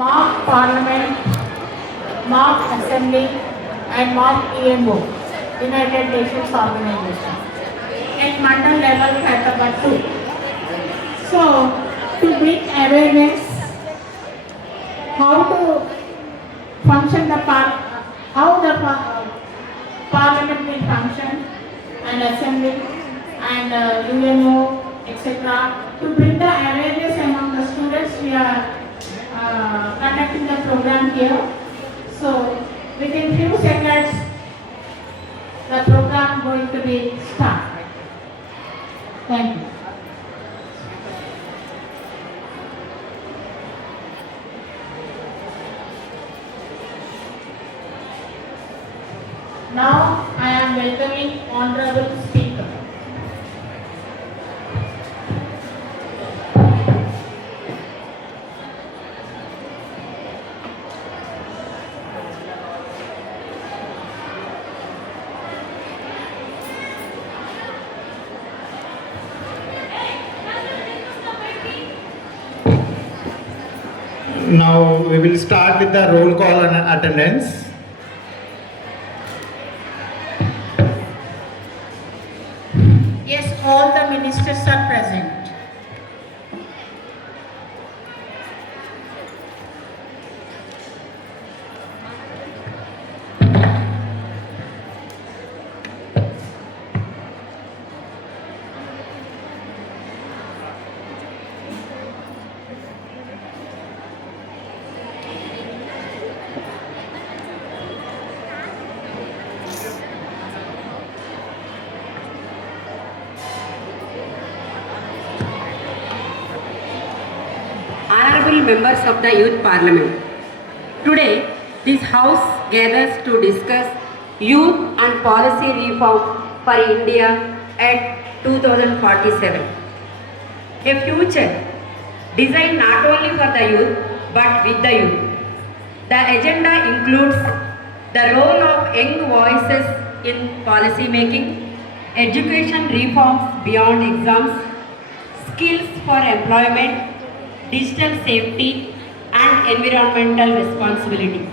mock parliament, mock assembly, and mock EMO, United Nations Organization, at mandal level Hyderabad too. So, to bring awareness how to function how the parliament will function and assembly and UNO, etc. To bring the awareness among the students, we are conducting the program here. So within few seconds, the program going to be started. Thank you. Now I am welcoming Honorable Speaker. Now we will start with the roll call and attendance. Yes, all the ministers are present. Honorable members of the Youth Parliament. Today, this House gathers to discuss youth and policy reform for India at 2047. A future designed not only for the youth but with the youth. The agenda includes the role of young voices in policy making, education reforms beyond exams, skills for employment, digital safety and environmental responsibility.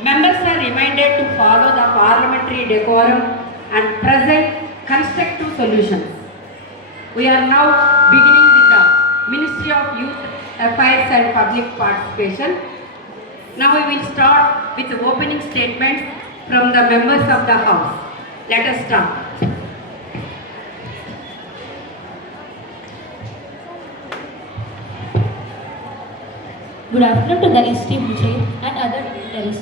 Members are reminded to follow the parliamentary decorum and present constructive solutions. We are now beginning with the Ministry of Youth Affairs and Public Participation. Now we will start with the opening statements from the members of the House. Let us start. Good afternoon to the esteemed chair and other dignitaries.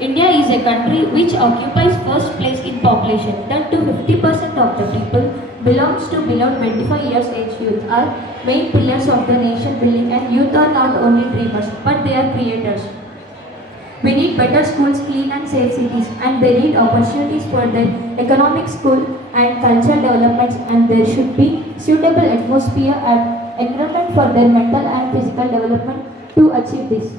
India is a country which occupies first place in population. That to 50% of the people belongs to below 25 years age youth are main pillars of the nation building, and youth are not only dreamers but they are creators. We need better schools, clean and safe cities, and they need opportunities for their economic, school and cultural developments, and there should be suitable atmosphere and environment for their mental and physical development to achieve this.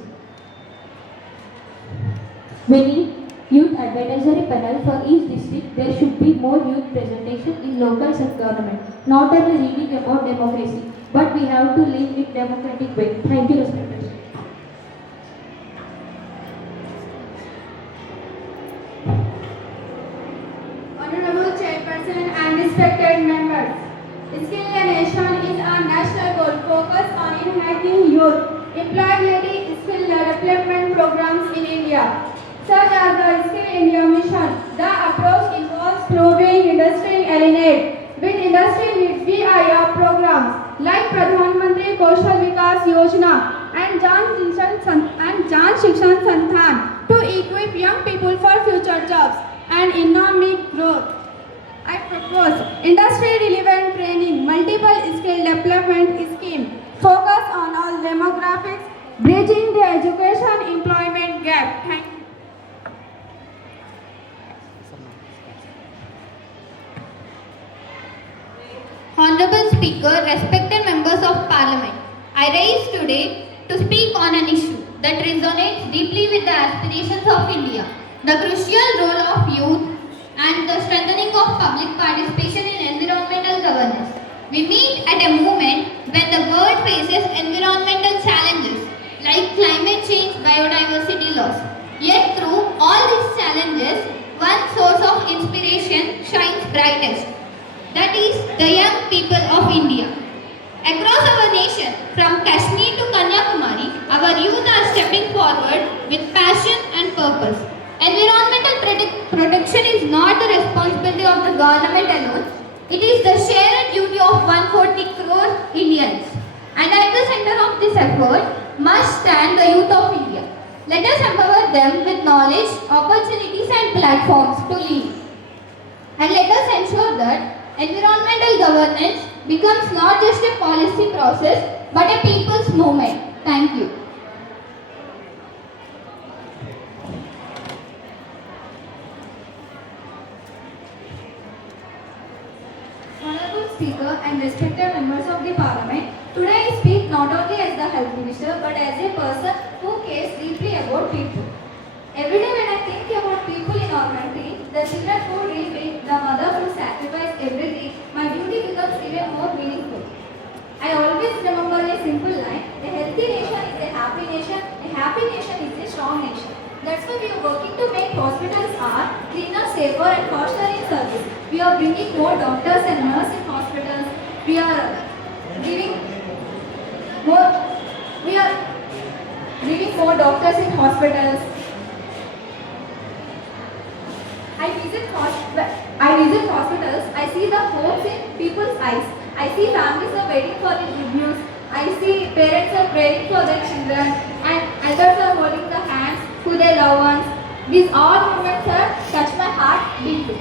We need youth advisory panel for each district. There should be more youth presentation in local self-government. Not only reading about democracy, but we have to live in democratic way. Thank you, respected. Honorable Chairperson and respected members, Skill the Nation is our national goal focused on enhancing youth employability skill development programs in India, such as the Skill India Mission. The approach involves proving industry aligned with industry VIR programs like Pradhan Mantri Kaushal Vikas Yojana and Jan Shikshan Santhan to equip young people for future jobs and economic growth. I propose industry-relevant training, multiple skill development scheme, focus on all demographics, bridging the education-employment gap. Thank you. Honorable Speaker, respected members of Parliament, I rise today to speak on an issue that resonates deeply with the aspirations of India, the crucial role of youth and the strengthening of public participation in environmental governance. We meet at a moment when the world faces environmental challenges like climate change, biodiversity loss. Yet through all these challenges, one source of inspiration shines brightest. That is the young people of India. Across our nation, from Kashmir to Kanyakumari, our youth are stepping forward with passion and purpose. Environmental protection is not the responsibility of the government alone. It is the shared duty of 140 crore Indians. And at the center of this effort must stand the youth of India. Let us empower them with knowledge, opportunities and platforms to lead. And let us ensure that environmental governance becomes not just a policy process but a people's movement. Thank you. Honorable Speaker and respected members of the Parliament, today I speak not only as the Health Minister but as a person who cares deeply about people. Every day when I think about people in our country, the children who dream big, the mother who sacrifice everything, my duty becomes even more meaningful. I always remember a simple line, a healthy nation is a happy nation is a strong nation. That's why we are working to make hospitals are cleaner, safer and faster in service. We are bringing more doctors and nurses in hospitals. We are giving more doctors in hospitals. I visit hospitals, I see the hopes in people's eyes. I see families are waiting for the good news. I see parents are praying for their children and elders are holding the hands to their loved ones. These all moments have touched my heart deeply.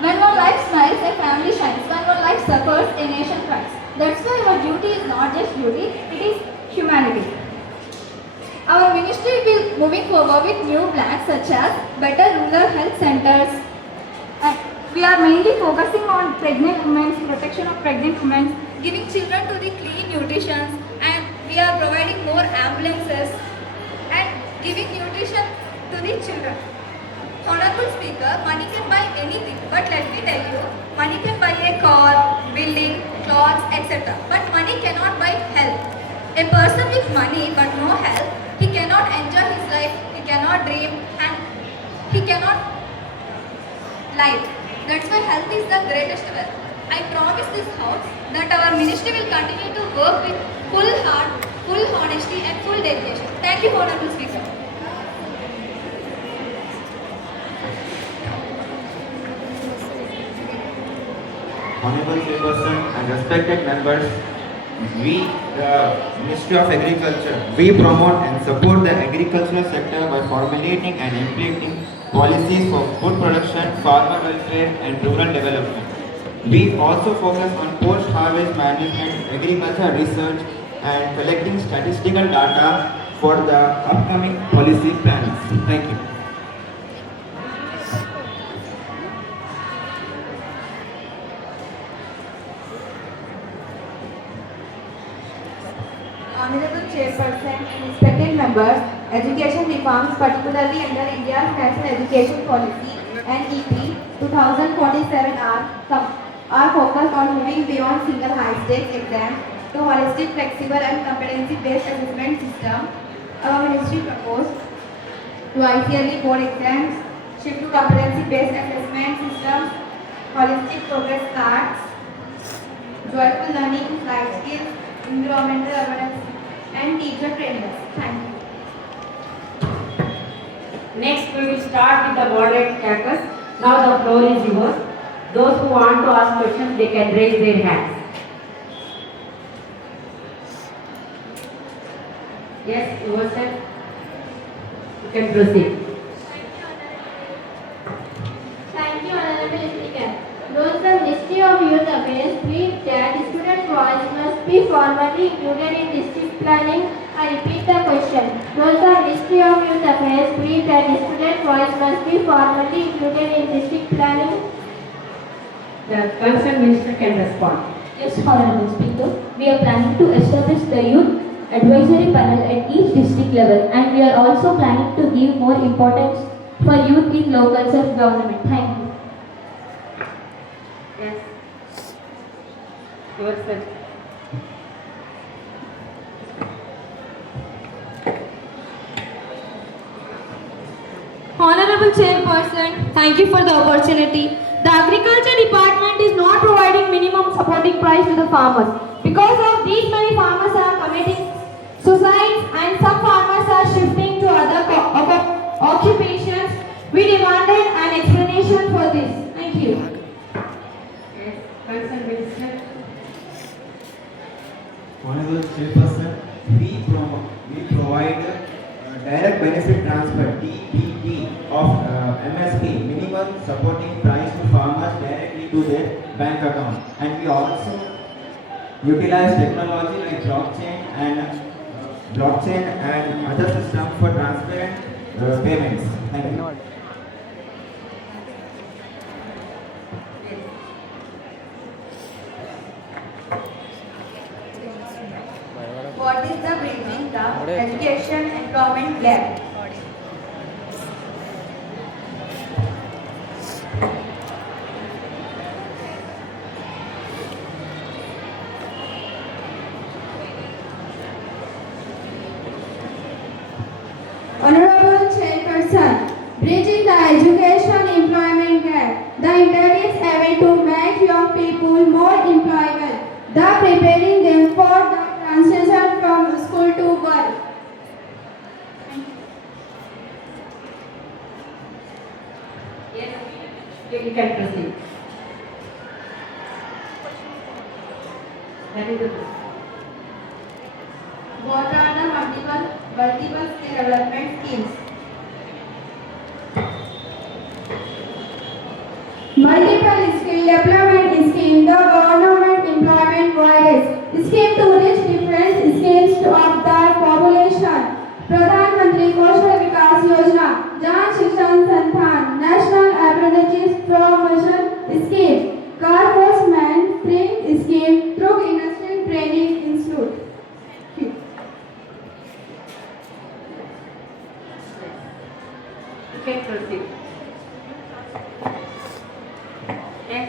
When one life smiles, a family shines. When one life suffers, a nation cries. That's why our duty is not just duty, it is humanity. Our ministry will moving forward with new plans such as better rural health centers. We are mainly focusing on pregnant women, protection of pregnant women, giving children to the clean nutrition, and we are providing more ambulances and giving nutrition to the children. Honorable Speaker, money can buy anything, but let me tell you, money can buy a car, building, clothes, etc. But money cannot buy health. A person with money but no health, he cannot enjoy his life, he cannot dream, and he cannot live. That's why health is the greatest wealth. I promise this House that our ministry will continue to work with full heart, full honesty and full dedication. Thank you, Honorable Speaker. Honorable Chairperson and respected members, we, the Ministry of Agriculture, we promote and support the agricultural sector by formulating and implementing policies for food production, farmer welfare and rural development. We also focus on post-harvest management, agriculture research and collecting statistical data for the upcoming policy plans. Thank you. Honorable Chairperson and respected members, education reforms, particularly under India's National Education Policy (NEP) 2047 are focused on moving beyond single high-stakes exams to holistic, flexible and competency-based assessment system. Our ministry proposed twice yearly board exams, shift to competency-based assessment systems, holistic progress cards, joyful learning, life skills, environmental awareness and teacher trainers. Thank you. Next, we will start with the moderate caucus. Now the floor is yours. Those who want to ask questions, they can raise their hands. Yes, yourself. You can proceed. Thank you, Honorable Speaker. Those from Ministry of Youth Affairs briefed that student voice must be formally included in district planning. I repeat the question. Those from Ministry of Youth Affairs briefed that student voice must be formally included in district planning. The concerned minister can respond. Yes, Honorable Speaker. We are planning to establish the youth advisory panel at each district level, and we are also planning to give more importance for youth in local self-government. Thank you. Yes. Yourself. Honorable Chairperson, thank you for the opportunity. The Agriculture Department is not providing minimum supporting price to the farmers. Because of these, many farmers are committing suicides and some farmers are shifting to other occupations. We demanded an explanation for this. Thank you. Yes, Concerned Minister. Honorable Chairperson, we provide direct benefit transfer (DBT) of MSP, minimum supporting price to farmers directly to their bank account, and we also utilize technology like blockchain and other systems for transparent payments. Thank you. What is the bridging the education employment gap? Honorable Chairperson, bridging the education employment gap. The intent is having to make young people more employable, thus preparing them for the transition from school to work. Yes, you can proceed. That is the question. What are the multiple skill development schemes? Multiple skill development scheme, the government employment provides scheme to reach different skills of the population. प्रधान मंत्री कौशल विकास योजना, जन शिक्षण संस्थान, national apprentice promotion scheme, craftsmen training scheme through industrial training institute. You can proceed. Yes.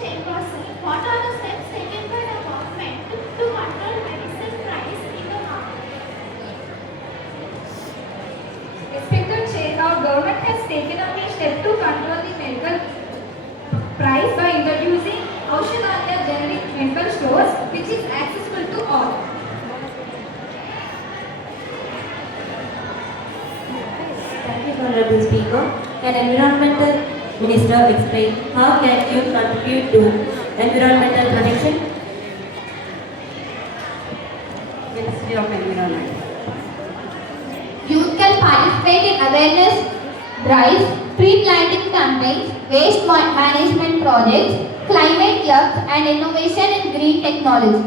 Chairperson, what are the steps taken by the government to control medicine price in the market? Respected Chair, our government has taken a many steps to control the medical price by introducing Aushadhalaya generic medical stores, which is accessible to all. Thank you, Honorable Speaker. Can Environmental Minister explain how can you contribute to environmental protection? Ministry of Environment. Youth can participate in awareness drives, tree planting campaigns, waste management projects, climate clubs, and innovation in green technology.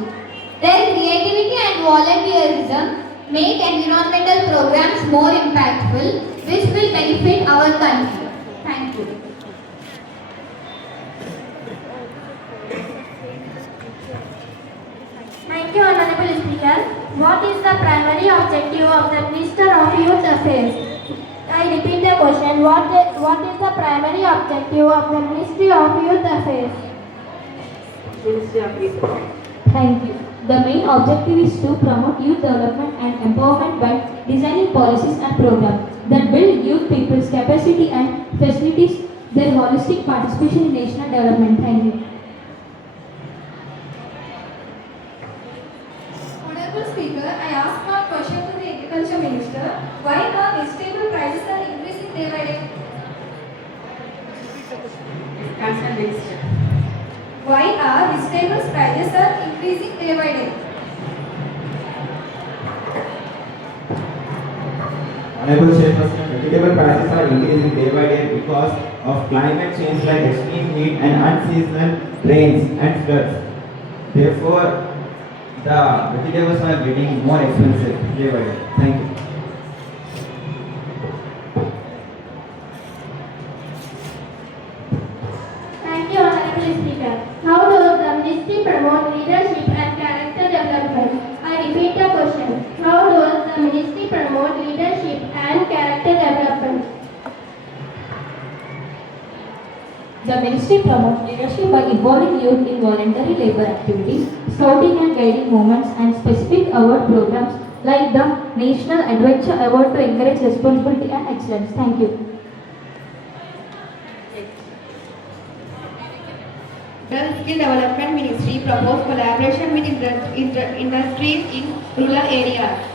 Their creativity and volunteerism make environmental programs more impactful, which will benefit our country. Thank you. Thank you, Honorable Speaker. What is the primary objective of the Minister of Youth Affairs? I repeat the question. What is the primary objective of the Ministry of Youth Affairs? Ministry of Youth. Thank you. The main objective is to promote youth development and empowerment by designing policies and programs that build youth people's capacity and facilitates their holistic participation in national development. Thank you. Honorable Speaker, I ask one question to the Agriculture Minister. Why the vegetable prices are increasing day by day? Concerned Minister. Why are vegetables prices are increasing day by day? Honorable Chairperson, vegetable prices are increasing day by day because of climate change like extreme heat and unseasonal rains and floods. Therefore, the vegetables are getting more expensive day by day. Thank you. Thank you, Honorable Speaker. How does the Ministry promote leadership and character development? I repeat the question. How does the Ministry promote leadership and character development? The ministry promotes leadership by involving youth in voluntary labor activities, scouting and guiding movements, and specific award programs like the National Adventure Award to encourage responsibility and excellence. Thank you. The Skill Development Ministry proposes collaboration with industries in rural areas.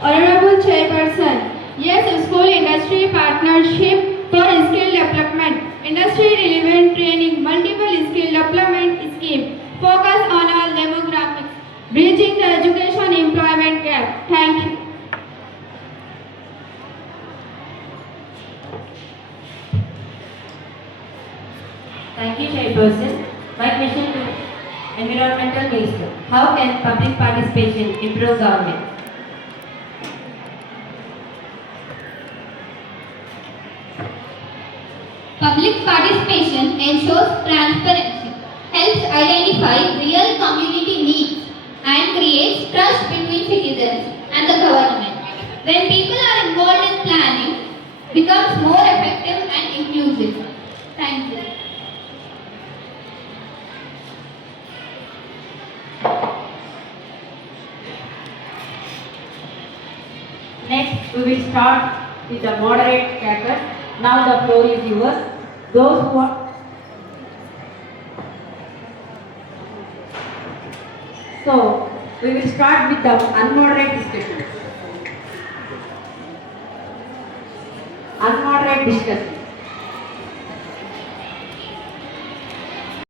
Honorable Chairperson, yes, school industry partnership for skill development, industry relevant training, multiple skill development scheme, focus on all demographics, bridging the education employment gap. Thank you. Thank you, Chairperson. My question to Environmental Minister. How can public participation improve government? Public participation ensures transparency, helps identify real community needs, and creates trust between citizens and the government. When people are involved in planning, becomes more effective and inclusive. Thank you. Next, we will start with the moderate caucus. Now the floor is yours. Those who are So, we will start with the unmoderate discussion. Unmoderate discussion.